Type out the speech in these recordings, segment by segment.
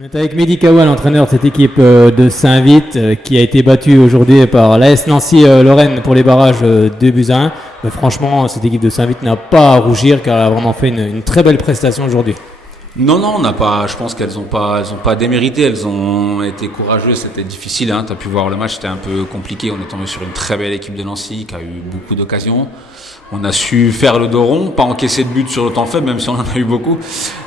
On est avec Mehdi Kawa, l'entraîneur de cette équipe de Saint-Vith qui a été battue aujourd'hui par l'AS Nancy Lorraine pour les barrages 2-1. Mais franchement, cette équipe de Saint-Vith n'a pas à rougir car elle a vraiment fait une très belle prestation aujourd'hui. Non, on n'a pas. Je pense qu'elles n'ont pas démérité. Elles ont été courageuses. C'était difficile. Tu as pu voir le match. C'était un peu compliqué. On est tombé sur une très belle équipe de Nancy qui a eu beaucoup d'occasions. On a su faire le dos rond, pas encaisser de but sur le temps faible, même si on en a eu beaucoup.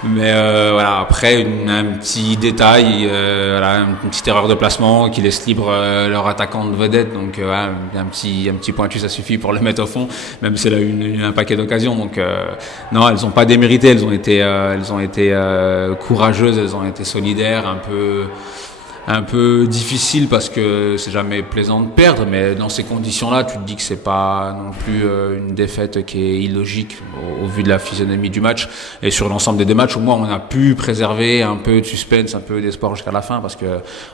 Mais voilà, après un petit détail, une petite erreur de placement qui laisse libre leur attaquant de vedette. Donc un petit pointu, ça suffit pour le mettre au fond, même si elle a eu un paquet d'occasions. Donc non, elles n'ont pas démérité. Elles ont été courageuses, elles ont été solidaires, un peu difficile parce que c'est jamais plaisant de perdre, mais dans ces conditions-là, tu te dis que c'est pas non plus une défaite qui est illogique au vu de la physionomie du match. Et sur l'ensemble des deux matchs, au moins, on a pu préserver un peu de suspense, un peu d'espoir jusqu'à la fin, parce que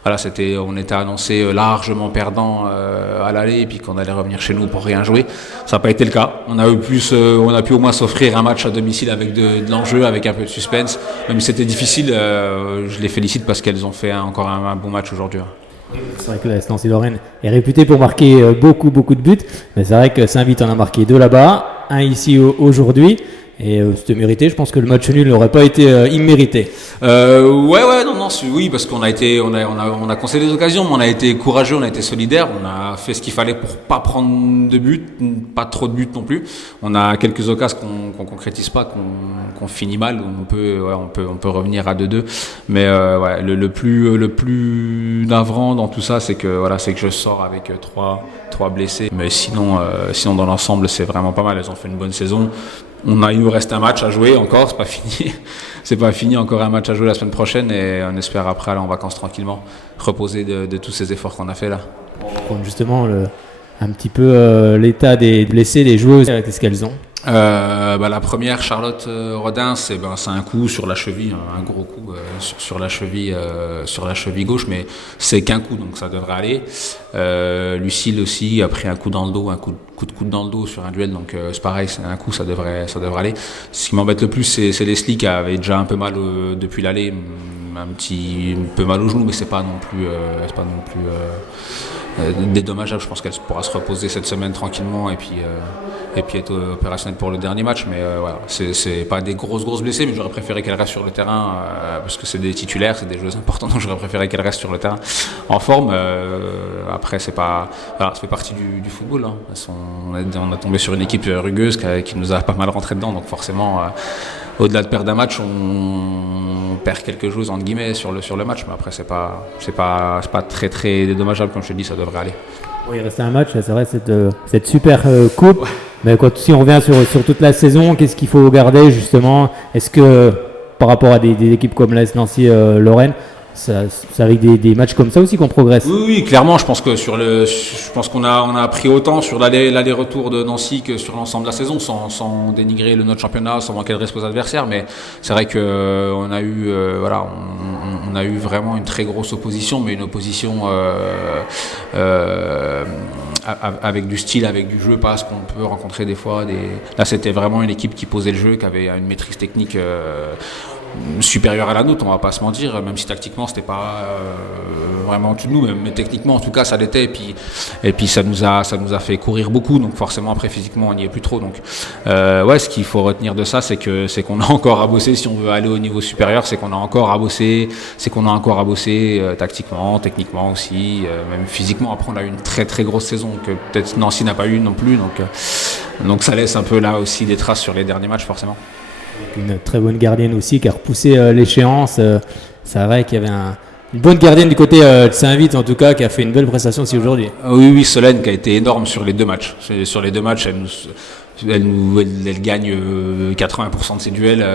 voilà, on était annoncé largement perdant à l'aller, et puis qu'on allait revenir chez nous pour rien jouer. Ça n'a pas été le cas. On a pu au moins s'offrir un match à domicile avec de l'enjeu, avec un peu de suspense. Même si c'était difficile, je les félicite parce qu'elles ont fait encore un bon match aujourd'hui. C'est vrai que la Nancy Lorraine est réputée pour marquer beaucoup de buts, mais c'est vrai que Saint-Vith en a marqué 2 là-bas, un ici aujourd'hui, et c'était mérité. Je pense que le match nul n'aurait pas été immérité. Oui, parce qu'on a concédé des occasions, mais on a été courageux, on a été solidaire, on a fait ce qu'il fallait pour pas prendre de buts, pas trop de buts non plus. On a quelques occasions qu'on concrétise pas, qu'on finit mal, on peut revenir à 2-2. Mais le plus navrant dans tout ça, c'est que je sors avec trois blessés. Mais sinon dans l'ensemble, c'est vraiment pas mal. Elles ont fait une bonne saison. Il nous reste un match à jouer encore, c'est pas fini. C'est pas fini, encore un match à jouer la semaine prochaine et on espère après aller en vacances tranquillement, reposer de tous ces efforts qu'on a fait là. Justement, un petit peu l'état des blessés, des joueuses, qu'est-ce qu'elles ont? La première, Charlotte Rodin, c'est un coup sur la cheville, un gros coup sur la cheville gauche, mais c'est qu'un coup, donc ça devrait aller. Lucille aussi a pris un coup dans le dos, un coup de coude dans le dos sur un duel, donc c'est pareil, c'est un coup, ça devrait aller. Ce qui m'embête le plus, c'est Leslie qui avait déjà un peu mal depuis l'aller, un peu mal au genou, mais c'est pas non plus dédommageable. Je pense qu'elle pourra se reposer cette semaine tranquillement et puis être opérationnelle pour le dernier match. Mais c'est pas des grosses blessées, mais j'aurais préféré qu'elle reste sur le terrain parce que c'est des titulaires, c'est des joueuses importantes, donc j'aurais préféré qu'elle reste sur le terrain en forme. Après, ça fait partie du football. On a tombé sur une équipe rugueuse qui nous a pas mal rentré dedans, donc forcément, au-delà de perdre un match, on perd quelque chose entre guillemets sur le match, mais après c'est pas très très dédommageable, comme je te dis, ça devrait aller. Oui, il reste un match, c'est vrai, cette super coupe. Ouais. Mais si on revient sur toute la saison, qu'est-ce qu'il faut garder justement? Est-ce que par rapport à des équipes comme l'AS Nancy Lorraine, c'est avec des matchs comme ça aussi qu'on progresse? Oui, clairement. Je pense qu'on a appris autant sur l'aller-retour de Nancy que sur l'ensemble de la saison, sans dénigrer notre championnat, sans manquer de respect aux adversaires. Mais c'est vrai que on a eu vraiment une très grosse opposition, mais une opposition avec du style, avec du jeu, pas ce qu'on peut rencontrer des fois. Là, c'était vraiment une équipe qui posait le jeu, qui avait une maîtrise technique supérieure à la nôtre, on va pas se mentir, même si tactiquement c'était pas vraiment au-dessus de nous, mais techniquement en tout cas ça l'était, et puis ça nous a fait courir beaucoup, donc forcément après physiquement on n'y est plus trop, donc ce qu'il faut retenir de ça, c'est qu'on a encore à bosser si on veut aller au niveau supérieur, c'est qu'on a encore à bosser tactiquement, techniquement aussi, même physiquement. Après on a eu une très très grosse saison que peut-être Nancy n'a pas eu non plus, donc ça laisse un peu là aussi des traces sur les derniers matchs forcément. Une très bonne gardienne aussi qui a repoussé l'échéance. C'est vrai qu'il y avait une bonne gardienne du côté de Saint-Vith en tout cas, qui a fait une belle prestation aussi aujourd'hui. Oui, Solène qui a été énorme sur les deux matchs. Sur les deux matchs, elle gagne 80% de ses duels.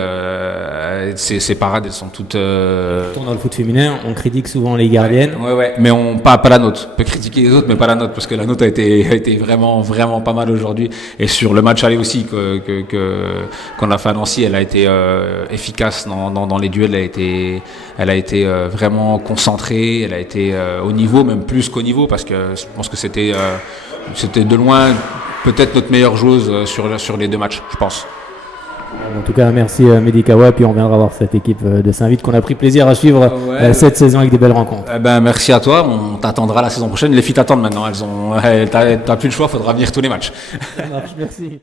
Ses parades, elles sont toutes. Dans le foot féminin, on critique souvent les gardiennes. Ouais. Mais pas la nôtre. On peut critiquer les autres, mais pas la nôtre, parce que la nôtre a été vraiment pas mal aujourd'hui. Et sur le match aller aussi qu'on a fait à Nancy, elle a été efficace dans les duels. Elle a été vraiment concentrée. Elle a été au niveau, même plus qu'au niveau, parce que je pense que c'était de loin peut-être notre meilleure joueuse sur les deux matchs, je pense. En tout cas, merci Mehdi Kawa, puis on viendra voir cette équipe de Saint-Vite qu'on a pris plaisir à suivre cette saison avec des belles rencontres. Merci à toi, on t'attendra la saison prochaine. Les filles t'attendent maintenant, t'as plus le choix, faudra venir tous les matchs. Ça marche, merci.